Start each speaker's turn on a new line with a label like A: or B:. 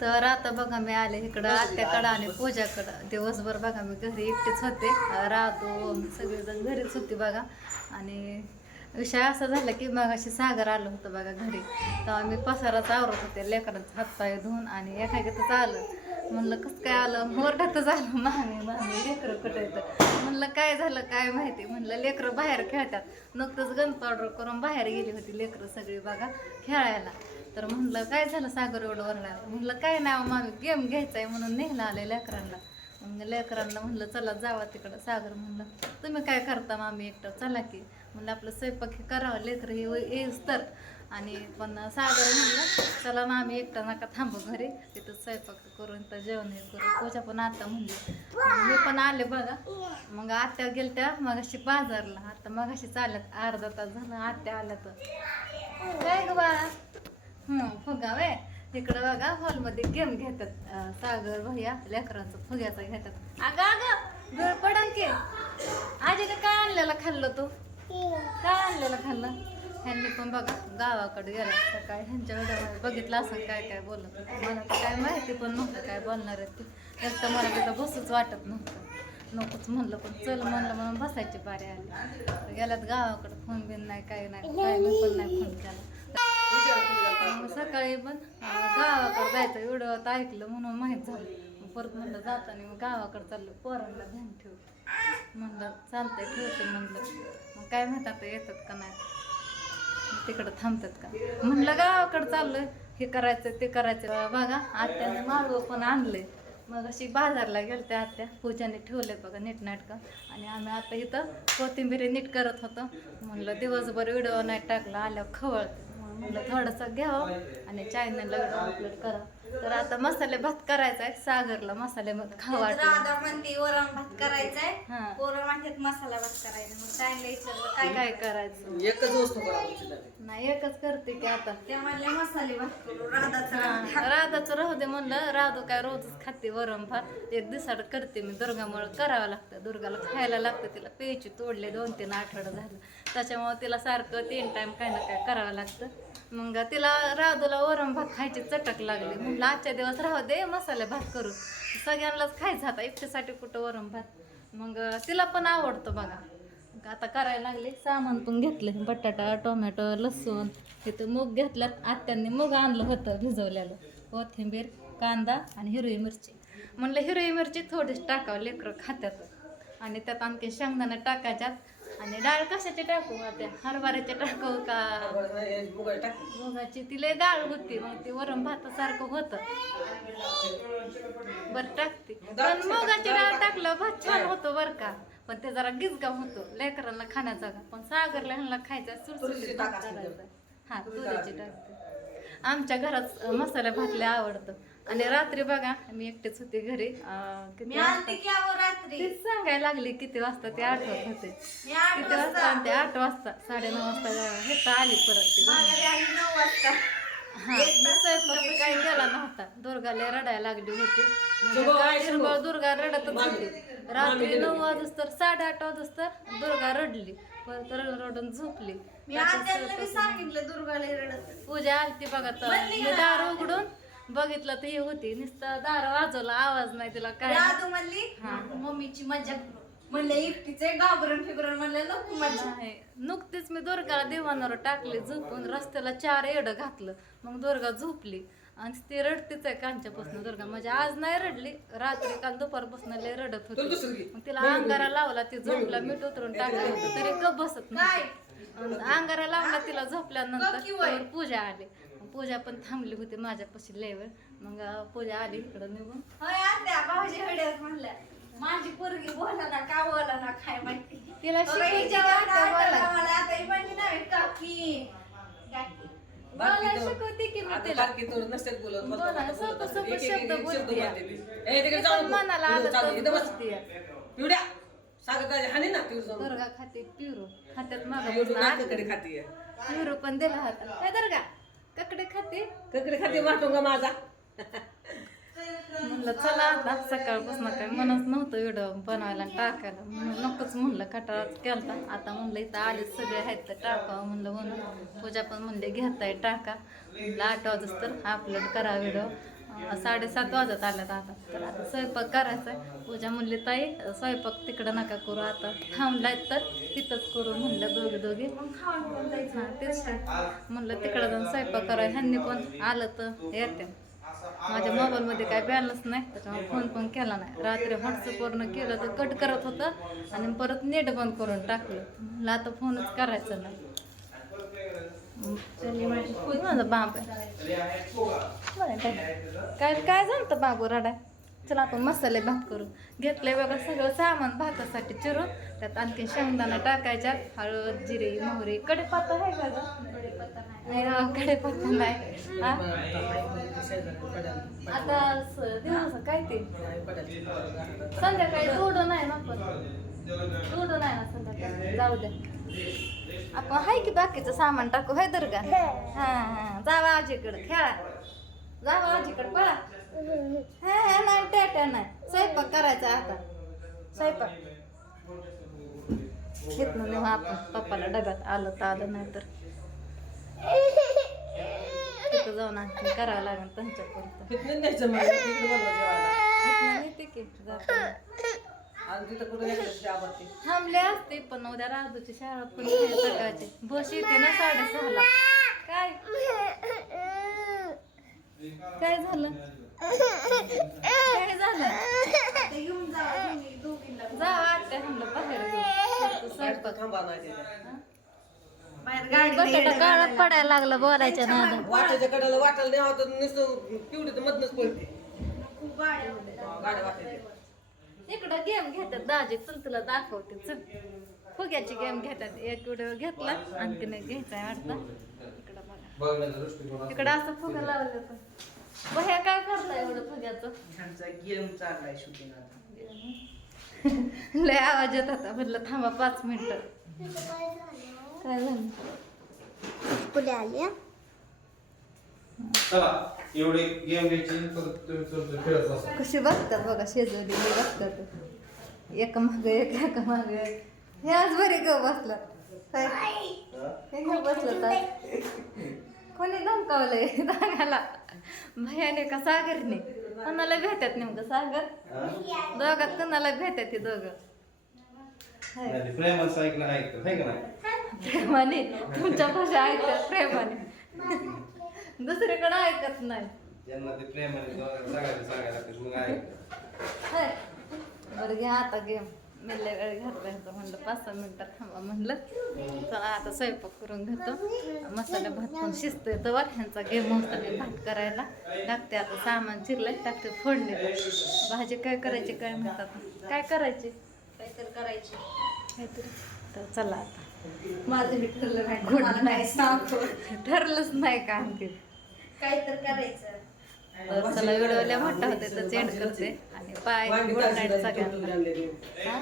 A: तर आता बघा मी आले इकडं आत्याकडं आणि पूजाकडं. दिवसभर बघा मी घरी एकटीच होते. राहतो सगळेजण घरीच होते बघा. आणि विषय असा झाला की मग अशी सागर आलं होतं बघा घरी. तेव्हा मी पसाराच आवरत होते लेकरांचं हातपाय धुवून आणि एखाद्याच आलं. म्हणलं कसं काय आलं? मोरडातच आलं. मामी मामी लेकरं कुठं येतं म्हणलं काय झालं काय माहिती? म्हणलं लेकरं बाहेर खेळतात. नुकतंच गन पावडर करून बाहेर गेली होती लेकरं सगळी बघा खेळायला. तर म्हणलं काय झालं सागर एवढं वरला म्हणलं काय नाही हो मामी गेम घ्यायचा आहे म्हणून नेहलं आले लेकरांना. मग लेकरांना म्हणलं चला जावा तिकडं. सागर म्हणलं तुम्ही काय करता मामी एकटं? चला की. म्हणलं आपलं स्वयंपाक हे करावं लेकरं हे येईस तर आणि पण सागर म्हणलं चला मामी एकटा नका थांबू घरी. तिथं स्वयंपाक करून तर जेवण हे करू पूजा पण आता म्हणली. मी पण आले बघा. मग आत्या गेलत्या मग अशी बाजारला. आता मग अशी चालत अर्धा तास झाला आत्या आल्या तर. काय ग बाळा? फुगावे फुगा वे इकडं बघा हॉलमध्ये गेम घेतात. सागर भैया लेकरांचं फुग्याचं घेतात. अगं अगं गळ पडन की. आजीने काय आणलेलं खाल्लं तू? काय आणलेलं खाल्लं? ह्यांनी पण बघा गावाकडे गेला काय ह्यांच्या व्हिडिओमध्ये बघितलं असं काय काय बोलत मला तर काय माहिती पण नव्हतं काय बोलणार आहेत ते. एक तर मला तिथं बसूच वाटत नव्हतं. नकोच म्हणलं पण चल म्हणलं म्हणून बसायची बारी आली. गेल्यात गावाकडे फोन बिन नाही काय नाही काय मी पण नाही फोन केला. मग सकाळी पण अं, गावाकडे जायचं एवढं ऐकलं म्हणून माहीत झालं. परत म्हणलं जाताना मग गावाकडे चाललो पोरांना ध्यान ठेव म्हणलं चालतंय ठेवते म्हणलं. मग काय माहीत आता येतात का नाही. तिकडं थांबतात का? म्हणलं गावाकडे चाललोय. हे करायचं ते करायचं. बघा आत्याने माळव पण आणले मग अशी बाजारला गेलते आत्या. पूजाने ठेवले बघा नीटनाटकं आणि आम्ही आता इथं कोथिंबीर नीट करत होतो. म्हणलं दिवसभर व्हिडिओ नाही टाकला आल्यावर खवळते. म्हणलं थोडंसं घ्यावं आणि चॅनलला अपलोड करा. तर आता मसाले भात करायचा आहे सागरला मसाले भात
B: राधा म्हणते वरण भात करायचंय.
A: हा.
B: म्हणतात मसाला भात करायचा मग काय विचारलं काय
A: काय करायचं?
C: एकच वस्तू करायची.
A: नाही एकच करते की आता.
B: ते म्हणले मसाले भात करू राधाचा
A: राधाचं राहू दे म्हणलं राधू काय रोजच खाते वरण भात. एक दिवसाड करते मी दुर्गामुळे करावं लागतं. दुर्गाला खायला लागतं तिला पेची तोडले दोन तीन आठवडं झालं. त्याच्यामुळे तिला सारखं तीन टाइम काय ना काय करावं लागतं. मग तिला राधूला वरण भात खायची चटक लागली. म्हणलं आजच्या दिवस राहू दे मसाले भात करू. सगळ्यांनाच खायचं आता एकटीसाठी कुठं वरण भात? मग तिला पण आवडतं बघा. आता करायला लागले सामान पण घेतलं बटाटा टोमॅटो लसूण तिथं मूग घेतल्यात आत्यांनी मूग आणलं होतं भिजवलेलं. कोथिंबीर कांदा आणि हिरवी मिरची. म्हणलं हिरवी मिरची थोडीशी टाकावं लेकरं खात्यात. आणि त्यात आणखी शेंगदाणा टाकायच्यात. आणि डाळ कशाची टाकू? त्या हरभऱ्याच्या टाकू का?
C: मुगाची टाक.
A: मुगाची ती डाळ होती मग ती वरण भातासारखं होतं. बरं टाकते. पण मुगाची डाळ टाकलं भात छान होतो बरं का. पण ते जरा गिजगा होतो. लेकरांना खाण्याचा का? पण सागरला ह्यांना खायचा
C: तुरीची
A: हा तुरीची टाकते. आमच्या घरात मसाला भातले आवडतं. आणि रात्री बघा मी एकटेच होते घरी. किती
B: रात्री.
A: तीच सांगायला लागली किती वाजता? ते आठवत होते.
B: मी आठ
A: किती वाजता? ते आठ वाजता साडेनऊ वाजता हे आली परत ती
B: माघारी आली नऊ वाजता.
A: हा, स्वयंपाक काही केला नव्हता. दुर्गाला रडायला लागली होती. म्हणजे दुर्गा रडतच होती. रात्री नऊ वाजस तर साडेआठ वाजस तर दुर्गा रडली. परत रडून रडून झोपली.
B: मी सांगितलं दुर्गाला रडत.
A: पूजा आलती बघा तर. मी दार उघडून बघितलं तर ही होती. नुसतं दार वाजवला आवाज नाही तिला काय
B: म्हणली
A: हा.
B: मम्मीची मजा म्हणलं एकटीचे गावरण फिगरण म्हणलं नको मजा
A: नाही. नुकतीच मी दुर्गाला दिवाणावर टाकले झोपून रस्त्याला चार एड घातलं. मग दुर्गा झोपली. आणि ती रडतीच आहे कांच्यापासून. दुर्गा म्हणजे आज नाही रडली रात्री काल दुपारपासून लय रडत होती. मग तिला अंगारा लावला ती झोपला मीठ उतरून टाकलं होतं तरी गप बसत? नाही अंगारा लावला तिला झोपल्यानंतर पूजा आली. पूजा पण थांबली होती माझ्यापाशी लय वेळ मग पूजा आली इकडं निघून
B: भाऊजी हड्यात म्हणल्या माझी पोरगी बोला ना का बोला ना काय माहिती
A: तिला बोला.
B: मला आता
A: शिकवते की तिला सोपं-. सोपं शब्द बोलते.
C: नको.
A: मनाला आलं. तर. बोलते.
C: हानी ना तिकडे जाऊन
A: दुर्गा खाते पिरो खात्यात मागा
C: खातीये
A: पिरो पण दिला होता काय दुर्गा ककडे खाते?
C: ककडे खाते वाटू का माझा.
A: म्हणलं चला आता सकाळपासून काय मनच नव्हतं एवढं बनवायला आणि टाकायला. म्हणून नकोच म्हणलं कटाळा केलता. आता म्हणलं इथं आले सगळे आहेत तर टाकावं म्हणलं म्हणून. पूजा पण म्हणले घेताय टाका. म्हणलं आठ तर अपलोड करा व्हिडिओ साडेसात वाजत आल्यात आता. तर आता स्वयंपाक करायचा आहे. पूजा म्हणली ताई स्वयंपाक तिकडं नका करू आता थांबलाय तर तिथंच करू म्हणलं दोघे दोघे. हां तेच म्हणलं तिकडं जाऊन स्वयंपाक करा ह्यांनी पण आलं तर येते. माझ्या मोबाईलमध्ये काय बॅलन्स नाही त्याच्यामुळे फोन पण केला नाही. रात्री व्हॉट्सअपवरनं केलं तर कट करत होतं आणि परत नेट बंद करून टाकलं. म्हणलं आता फोनच करायचं नाही. माझा बाप आहे? काय? काय झालं बाबू रडा? चला आपण मसाले भात करू. घेतलंय बघा सगळं सामान भातासाठी चिरून. त्यात आणखी शेंगदाणा टाकायच्या हळद जिरे मोहरी. कडेपत्ता आहे का? नाही राव, कढीपत्ता नाही. हा? आता दिवस काय ते? संध्याकाळी तोडं नाही ना पण तोडं नाही ना संध्याकाळी. जाऊ द्या आपण हाय की बाकीचं सामान टाकू? हाय तर का हा हा. जावा आजीकडे. खेळा. जावा आजीकडे पळा. हा हा नाही ट्याट्या नाही. स्वयंपाक करायचा आता. स्वयंपाक. घेतलं नाही आपण. पप्पाला डब्यात आलं तर आलं नाही तर तिथं जाऊन आणखी करावं लागेल त्यांच्या पुरतं
C: किती न्यायचं मला तिकडे बोलवा जेवायला.
A: इथनं नेते की. जाताना.
C: आणि तिथं कुठे आवडते.
A: थांबले असते पण उद्या राजूची शाळा पण सकाळची. बस येते ना साडेसहाला. काय? काय झालं? काय झालं?
B: ते घेऊन जा तुम्ही दोघींना
A: जा आत्या म्हणलं बाहेर घेऊन. फक्त स्वयंपाक
C: थांबा नाही तिथे.
B: बाहेर गाडी
A: बटाटा काळा पडायला लागला बोलायच्या नादा
C: वाटाच्या कडाला वाटायला नाही होतं नुसतं मधनच पडते
B: गाड्या
C: वाटायच्या
A: इकडं गेम घेतात दाजी चल तुला दाखवते. चल. फुग्याची गेम घेतात. एक व्हिडिओ घेतला आणखीन एक घ्यायचा आहे वाटतं. इकडं बघा इकडं असं फुगा लावलं बह्या काय करताय एवढं फुग्याचं?
C: गेम चाललाय शूटिंग
A: लय आवाज येत होता. म्हटलं थांबा पाच मिनिटं. काय झालं?
D: चला एवढे गेम घ्यायची परत तुम्ही तुमचं खेळत बसा.
A: कशी बघतात बघा शेजारी हे बघतात. एका मागे एक एका मागे एक. हे आज बरे ग बसलात. कोणी धमकावलंय? दागाला भयाने का सागरने? कोणाला भेटत नेमकं सागर? दोघात कोणाला भेटत ते दोघं? हाय.
D: नाही ते प्रेमाचं ऐकलं ऐकतं आहे का नाही?
A: प्रेमाने? तुमच्या भाषा ऐकतात प्रेमाने. दुसरीकडे ऐकत नाही.
D: ज्यांना ते प्रेमाने सांगायला सांगायला लागतं मग ऐकतं
A: हाय. बरं घ्या आता गेम. मी लय वेळ घातला होता म्हणलं पाच सहा मिनिटात थांबा म्हणलं. चला आता स्वयंपाक करून घेतो. मसाला भात पण शिजतोय तर ह्यांचा गेम मसाले भात करायला टाकते. आता सामान चिरलंय टाकते फोडणी. भाजी काय करायची काय म्हणतात काय करायची?
B: काहीतरी करायची.
A: काहीतरी. तर चला आता.
B: माझं मी ठरलं नाही
A: ठरलंच नाही का आणखी
B: काहीतरी करायचं.
A: तर चला व्हिडिओ लय मोठा होते तर चेंज करते. आणि बाय गुड नाईट सगळ्यांना?